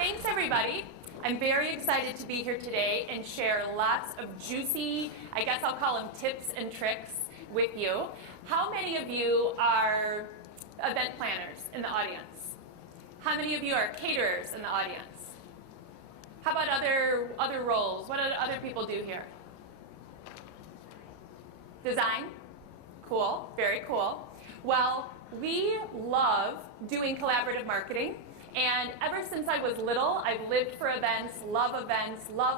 Thanks, everybody. I'm very excited to be here today and share lots of juicy, I guess I'll call them tips and tricks with you. How many of you are event planners in the audience? How many of you are caterers in the audience? How about other roles? What do other people do here? Design? Cool, very cool. Well, we love doing collaborative marketing. And ever since I was little, I've lived for events, love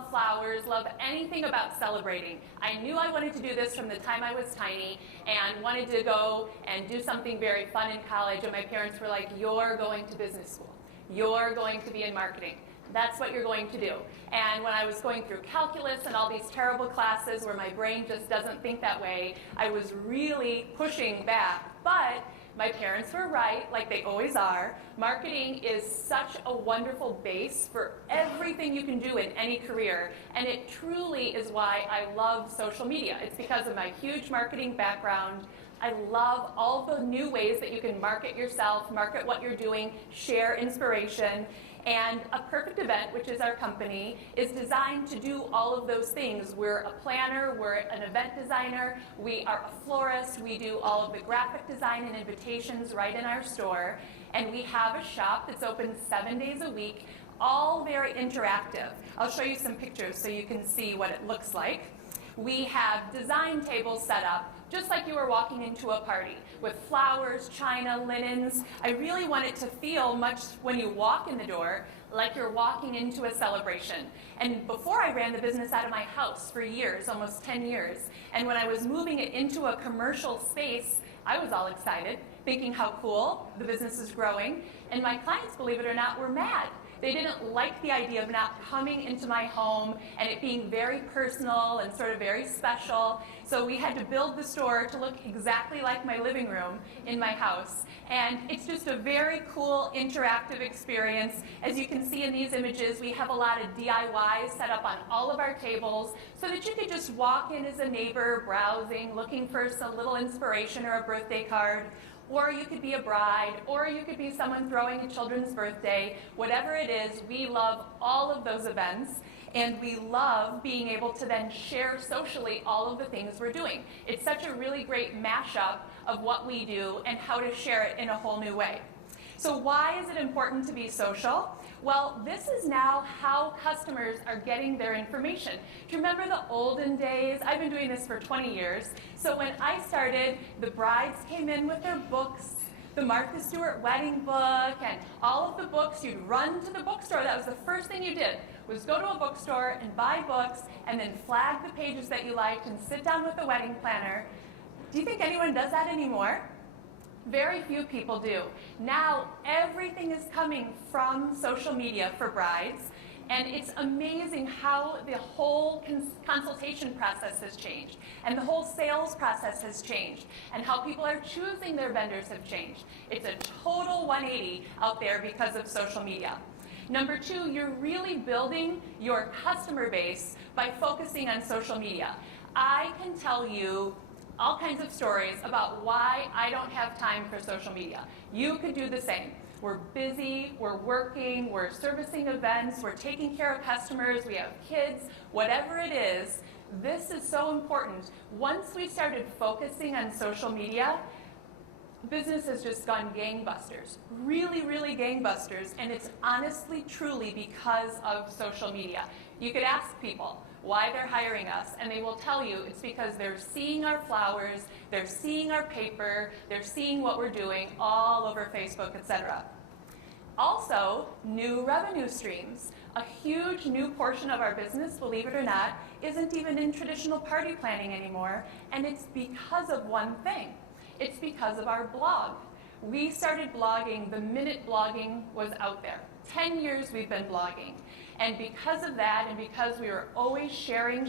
flowers, love anything about celebrating. I knew I wanted to do this from the time I was tiny and wanted to go and do something very fun in college. And my parents were like, you're going to business school. You're going to be in marketing. That's what you're going to do. And when I was going through calculus and all these terrible classes where my brain just doesn't think that way, I was really pushing back. But my parents were right, like they always are. Marketing is such a wonderful base for everything you can do in any career. And it truly is why I love social media. It's because of my huge marketing background. I love all the new ways that you can market yourself, market what you're doing, share inspiration. And A Perfect Event, which is our company, is designed to do all of those things. We're a planner, we're an event designer, we are a florist, we do all of the graphic design and invitations right in our store. And we have a shop that's open 7 days a week, all very interactive. I'll show you some pictures so you can see what it looks like. We have design tables set up, just like you were walking into a party, with flowers, china, linens. I really want it to feel much, when you walk in the door, like you're walking into a celebration. And before I ran the business out of my house for years, almost 10 years, and when I was moving it into a commercial space, I was all excited, thinking how cool, the business is growing. And my clients, believe it or not, were mad. They didn't like the idea of not coming into my home and it being very personal and sort of very special. So we had to build the store to look exactly like my living room in my house. And it's just a very cool interactive experience. As you can see in these images, we have a lot of DIYs set up on all of our tables so that you could just walk in as a neighbor, browsing, looking for some little inspiration or a birthday card. Or you could be a bride, or you could be someone throwing a children's birthday. Whatever it is, we love all of those events, and we love being able to then share socially all of the things we're doing. It's such a really great mashup of what we do and how to share it in a whole new way. So why is it important to be social? Well, this is now how customers are getting their information. Do you remember the olden days? I've been doing this for 20 years. So when I started, the brides came in with their books, the Martha Stewart wedding book, and all of the books. You'd run to the bookstore. That was the first thing you did, was go to a bookstore and buy books, and then flag the pages that you liked and sit down with the wedding planner. Do you think anyone does that anymore? Very few people do. Now, everything is coming from social media for brides, and it's amazing how the whole consultation process has changed, and the whole sales process has changed, and how people are choosing their vendors have changed. It's a total 180 out there because of social media. Number two, you're really building your customer base by focusing on social media. I can tell you all kinds of stories about why I don't have time for social media. You could do the same. We're busy, we're working, we're servicing events, we're taking care of customers, we have kids, whatever it is, this is so important. Once we started focusing on social media, business has just gone gangbusters. Really, really gangbusters, and it's honestly, truly because of social media. You could ask people why they're hiring us, and they will tell you it's because they're seeing our flowers, they're seeing our paper, they're seeing what we're doing all over Facebook, etc. Also, new revenue streams. A huge new portion of our business, believe it or not, isn't even in traditional party planning anymore, and it's because of one thing. It's because of our blog. We started blogging the minute blogging was out there. 10 years we've been blogging. And because of that, and because we were always sharing,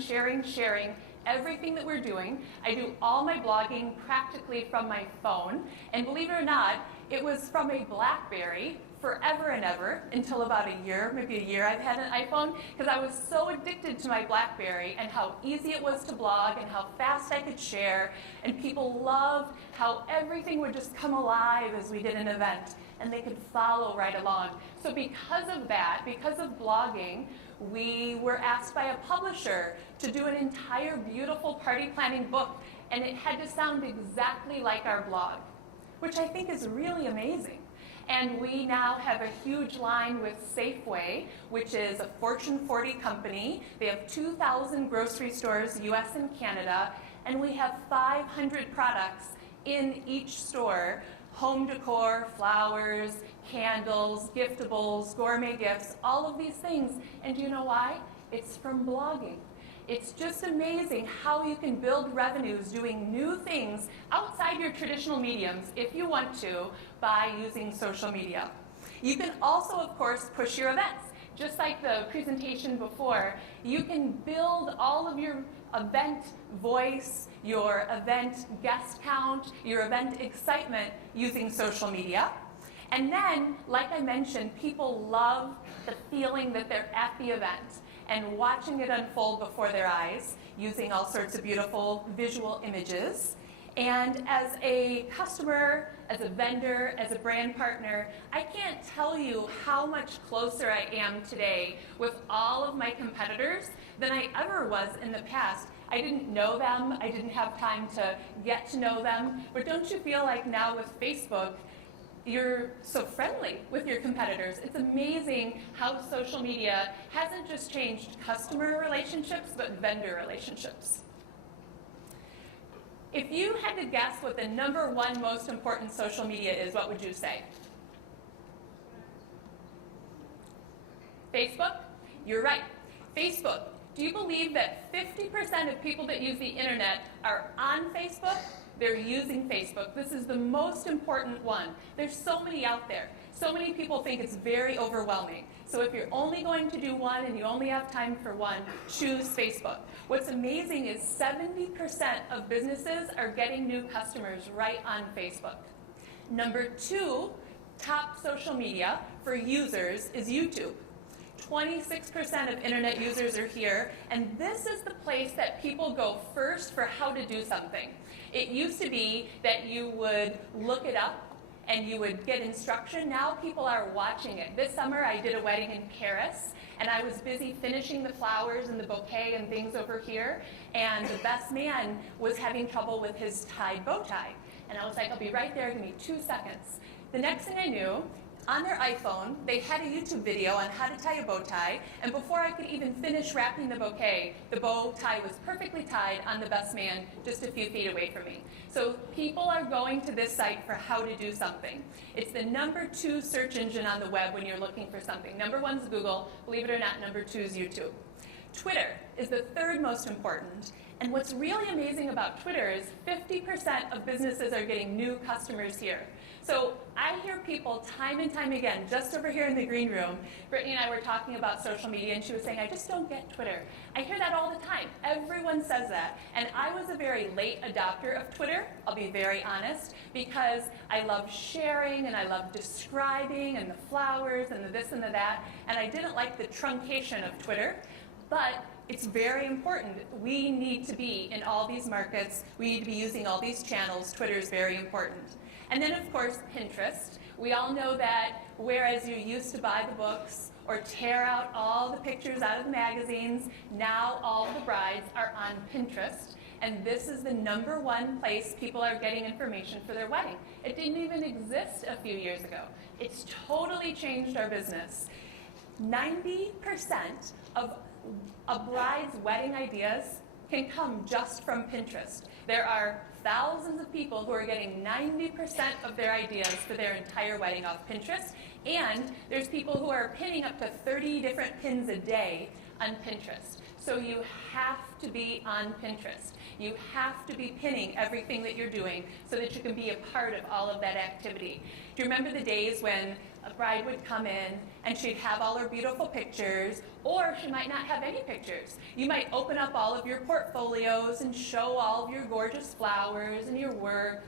everything that we're doing. I do all my blogging practically from my phone. And believe it or not, it was from a BlackBerry forever and ever, until about a year, maybe a year I've had an iPhone, because I was so addicted to my BlackBerry and how easy it was to blog and how fast I could share. And people loved how everything would just come alive as we did an event, and they could follow right along. So because of that, because of blogging, we were asked by a publisher to do an entire beautiful party planning book, and it had to sound exactly like our blog, which I think is really amazing. And we now have a huge line with Safeway, which is a Fortune 40 company. They have 2,000 grocery stores, US and Canada, and we have 500 products in each store: home decor, flowers, candles, giftables, gourmet gifts, all of these things. And do you know why? It's from blogging. It's just amazing how you can build revenues doing new things outside your traditional mediums, if you want to, by using social media. You can also, of course, push your events. Just like the presentation before, you can build all of your event voice, your event guest count, your event excitement using social media. And then, like I mentioned, people love the feeling that they're at the event and watching it unfold before their eyes using all sorts of beautiful visual images. And as a customer, as a vendor, as a brand partner, I can't tell you how much closer I am today with all of my competitors than I ever was in the past. I didn't know them, I didn't have time to get to know them, but don't you feel like now with Facebook, you're so friendly with your competitors? It's amazing how social media hasn't just changed customer relationships, but vendor relationships. If you had to guess what the #1 most important social media is, what would you say? Facebook? You're right. Facebook. Do you believe that 50% of people that use the internet are on Facebook? They're using Facebook. This is the most important one. There's so many out there. So many people think it's very overwhelming. So if you're only going to do one and you only have time for one, choose Facebook. What's amazing is 70% of businesses are getting new customers right on Facebook. #2, top social media for users is YouTube. 26% of internet users are here, and this is the place that people go first for how to do something. It used to be that you would look it up and you would get instruction. Now people are watching it. This summer I did a wedding in Paris, and I was busy finishing the flowers and the bouquet and things over here, and the best man was having trouble with his tied bow tie. And I was like, I'll be right there, give me 2 seconds. The next thing I knew, on their iPhone, they had a YouTube video on how to tie a bow tie, and before I could even finish wrapping the bouquet, the bow tie was perfectly tied on the best man just a few feet away from me. So people are going to this site for how to do something. It's the #2 search engine on the web when you're looking for something. #1 is Google, believe it or not, #2 is YouTube. Twitter is the 3rd most important. And what's really amazing about Twitter is 50% of businesses are getting new customers here. So I hear people time and time again, just over here in the green room, Brittany and I were talking about social media, and she was saying, I just don't get Twitter. I hear that all the time. Everyone says that. And I was a very late adopter of Twitter, I'll be very honest, because I love sharing and I love describing and the flowers and the this and the that, and I didn't like the truncation of Twitter. But it's very important. We need to be in all these markets. We need to be using all these channels. Twitter is very important. And then, of course, Pinterest. We all know that whereas you used to buy the books or tear out all the pictures out of the magazines, now all the brides are on Pinterest. And this is the #1 place people are getting information for their wedding. It didn't even exist a few years ago. It's totally changed our business. 90% of a bride's wedding ideas can come just from Pinterest. There are thousands of people who are getting 90% of their ideas for their entire wedding off Pinterest, and there's people who are pinning up to 30 different pins a day on Pinterest. So you have to be on Pinterest. You have to be pinning everything that you're doing so that you can be a part of all of that activity. Do you remember the days when a bride would come in and she'd have all her beautiful pictures, or she might not have any pictures? You might open up all of your portfolios and show all of your gorgeous flowers and your work.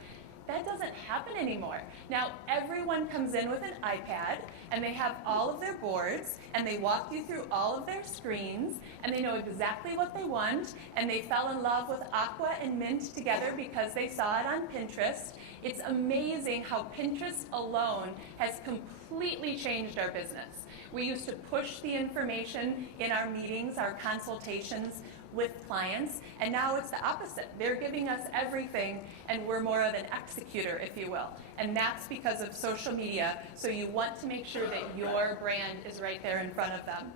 That doesn't happen anymore. Now everyone comes in with an iPad and they have all of their boards and they walk you through all of their screens and they know exactly what they want, and they fell in love with aqua and mint together because they saw it on Pinterest. It's amazing how Pinterest alone has completely changed our business. We used to push the information in our meetings, our consultations with clients, and now it's the opposite. They're giving us everything and we're more of an executor, if you will. And that's because of social media, so you want to make sure that your brand is right there in front of them.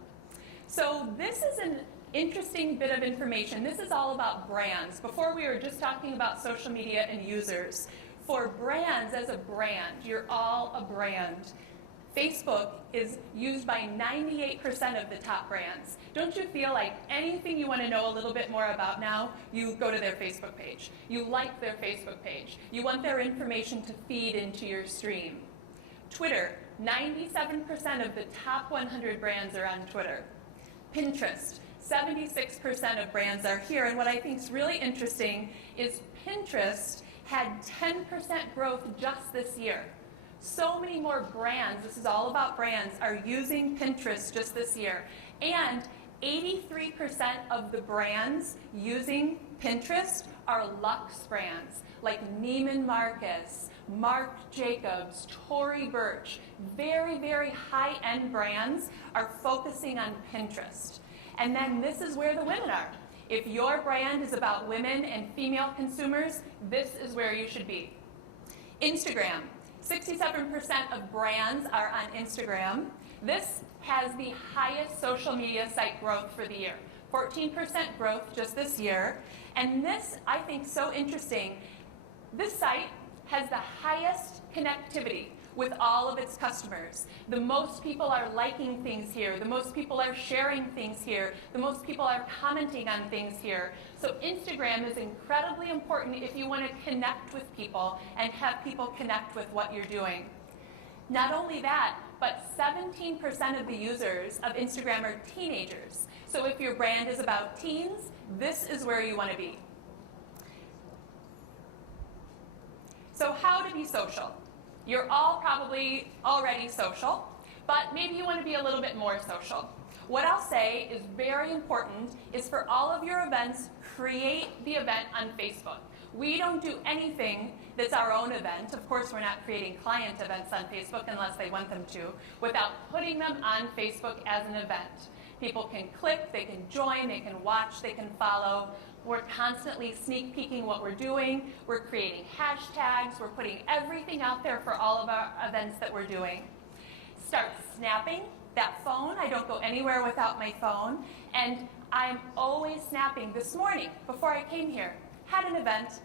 So this is an interesting bit of information. This is all about brands. Before we were just talking about social media and users. For brands, as a brand, you're all a brand. Facebook is used by 98% of the top brands. Don't you feel like anything you want to know a little bit more about now, you go to their Facebook page. You like their Facebook page. You want their information to feed into your stream. Twitter, 97% of the top 100 brands are on Twitter. Pinterest, 76% of brands are here. And what I think is really interesting is Pinterest had 10% growth just this year. So many more brands, this is all about brands, are using Pinterest just this year. And 83% of the brands using Pinterest are luxe brands, like Neiman Marcus, Marc Jacobs, Tory Burch. Very, very high-end brands are focusing on Pinterest. And then this is where the women are. If your brand is about women and female consumers, this is where you should be. Instagram. 67% of brands are on Instagram. This has the highest social media site growth for the year. 14% growth just this year. And this, I think, so interesting. This site has the highest connectivity with all of its customers. The most people are liking things here. The most people are sharing things here. The most people are commenting on things here. So Instagram is incredibly important if you want to connect with people and have people connect with what you're doing. Not only that, but 17% of the users of Instagram are teenagers. So if your brand is about teens, this is where you want to be. So how to be social? You're all probably already social, but maybe you want to be a little bit more social. What I'll say is very important is for all of your events, create the event on Facebook. We don't do anything that's our own event. Of course, we're not creating client events on Facebook unless they want them to, without putting them on Facebook as an event. People can click, they can join, they can watch, they can follow. We're constantly sneak peeking what we're doing. We're creating hashtags. We're putting everything out there for all of our events that we're doing. Start snapping that phone. I don't go anywhere without my phone. And I'm always snapping. This morning, before I came here, had an event.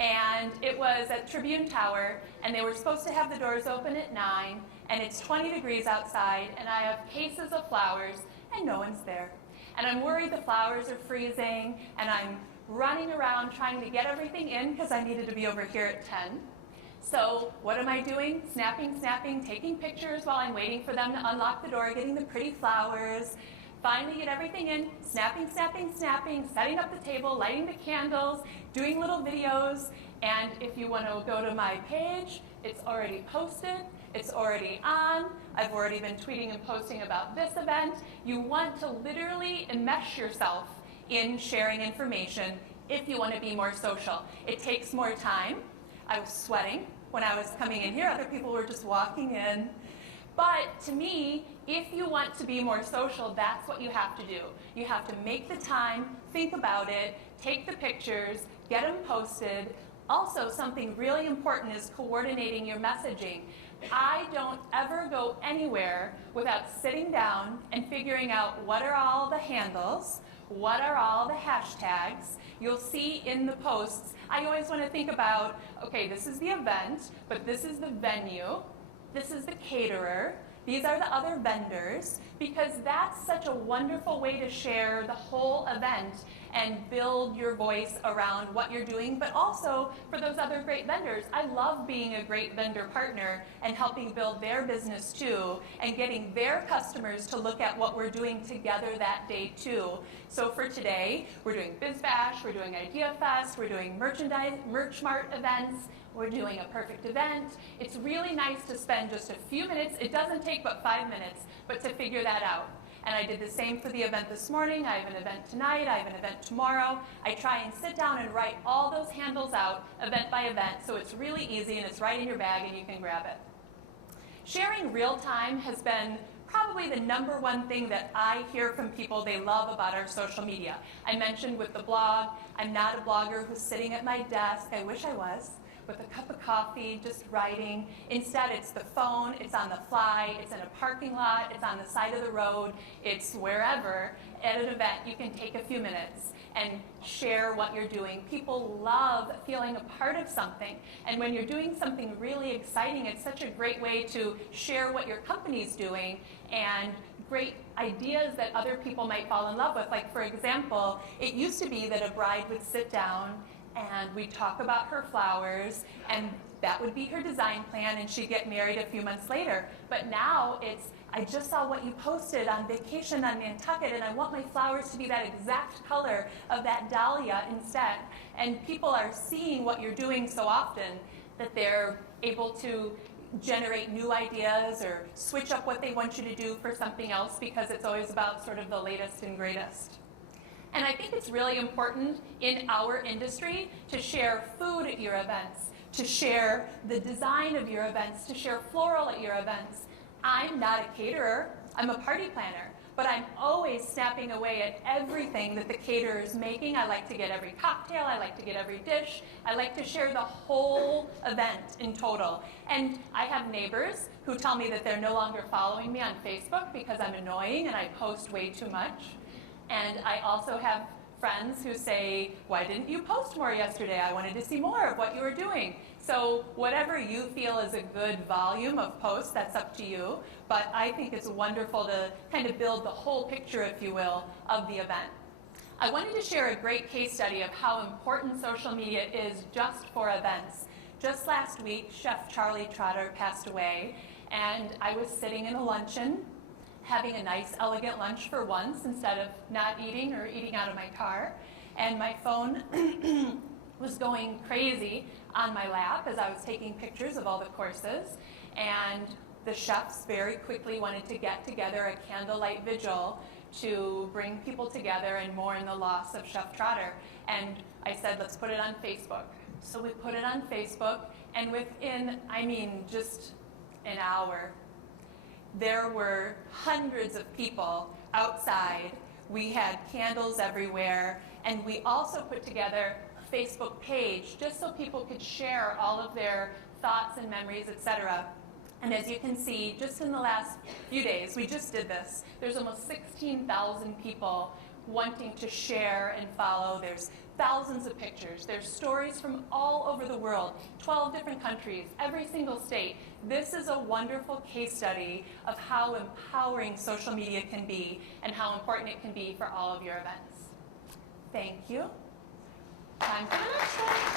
And it was at Tribune Tower. And they were supposed to have the doors open at 9. And it's 20 degrees outside. And I have cases of flowers. And no one's there. And I'm worried the flowers are freezing, and I'm running around trying to get everything in because I needed to be over here at 10. So what am I doing? Snapping, snapping, taking pictures while I'm waiting for them to unlock the door, getting the pretty flowers, finally get everything in, snapping, snapping, snapping, setting up the table, lighting the candles, doing little videos. And if you want to go to my page, it's already posted. It's already on. I've already been tweeting and posting about this event. You want to literally enmesh yourself in sharing information if you want to be more social. It takes more time. I was sweating when I was coming in here. Other people were just walking in. But to me, if you want to be more social, that's what you have to do. You have to make the time, think about it, take the pictures, get them posted. Also, something really important is coordinating your messaging. I don't ever go anywhere without sitting down and figuring out what are all the handles, what are all the hashtags. You'll see in the posts, I always want to think about, okay, this is the event, but this is the venue, this is the caterer, these are the other vendors, because that's such a wonderful way to share the whole event and build your voice around what you're doing, but also for those other great vendors. I love being a great vendor partner and helping build their business too, and getting their customers to look at what we're doing together that day too. So for today, we're doing BizBash, we're doing Idea Fest, we're doing Merch Mart events, we're doing a perfect event. It's really nice to spend just a few minutes. It doesn't take but 5 minutes, but to figure that out. And I did the same for the event this morning. I have an event tonight. I have an event tomorrow. I try and sit down and write all those handles out event by event, so it's really easy and it's right in your bag and you can grab it. Sharing real time has been probably the #1 thing that I hear from people they love about our social media. I mentioned with the blog, I'm not a blogger who's sitting at my desk. I wish I was, with a cup of coffee, just writing. Instead, it's the phone, it's on the fly, it's in a parking lot, it's on the side of the road, it's wherever. At an event, you can take a few minutes and share what you're doing. People love feeling a part of something. And when you're doing something really exciting, it's such a great way to share what your company's doing and great ideas that other people might fall in love with. Like, for example, it used to be that a bride would sit down and we'd talk about her flowers, and that would be her design plan, and she'd get married a few months later. But now it's, I just saw what you posted on vacation on Nantucket, and I want my flowers to be that exact color of that dahlia instead. And people are seeing what you're doing so often that they're able to generate new ideas or switch up what they want you to do for something else, because it's always about sort of the latest and greatest. And I think it's really important in our industry to share food at your events, to share the design of your events, to share floral at your events. I'm not a caterer, I'm a party planner, but I'm always snapping away at everything that the caterer is making. I like to get every cocktail, I like to get every dish, I like to share the whole event in total. And I have neighbors who tell me that they're no longer following me on Facebook because I'm annoying and I post way too much. And I also have friends who say, why didn't you post more yesterday? I wanted to see more of what you were doing. So whatever you feel is a good volume of posts, that's up to you. But I think it's wonderful to kind of build the whole picture, if you will, of the event. I wanted to share a great case study of how important social media is just for events. Just last week, Chef Charlie Trotter passed away, and I was sitting in a luncheon having a nice, elegant lunch for once instead of not eating or eating out of my car. And my phone was going crazy on my lap as I was taking pictures of all the courses. And the chefs very quickly wanted to get together a candlelight vigil to bring people together and mourn the loss of Chef Trotter. And I said, let's put it on Facebook. So we put it on Facebook, and within, just an hour, there were hundreds of people outside. We had candles everywhere, and we also put together a Facebook page just so people could share all of their thoughts and memories, etc. And as you can see, just in the last few days, we just did this, there's almost 16,000 people wanting to share and follow. There's thousands of pictures. There's stories from all over the world, 12 different countries, every single state. This is a wonderful case study of how empowering social media can be and how important it can be for all of your events. Thank you. Time for the next one.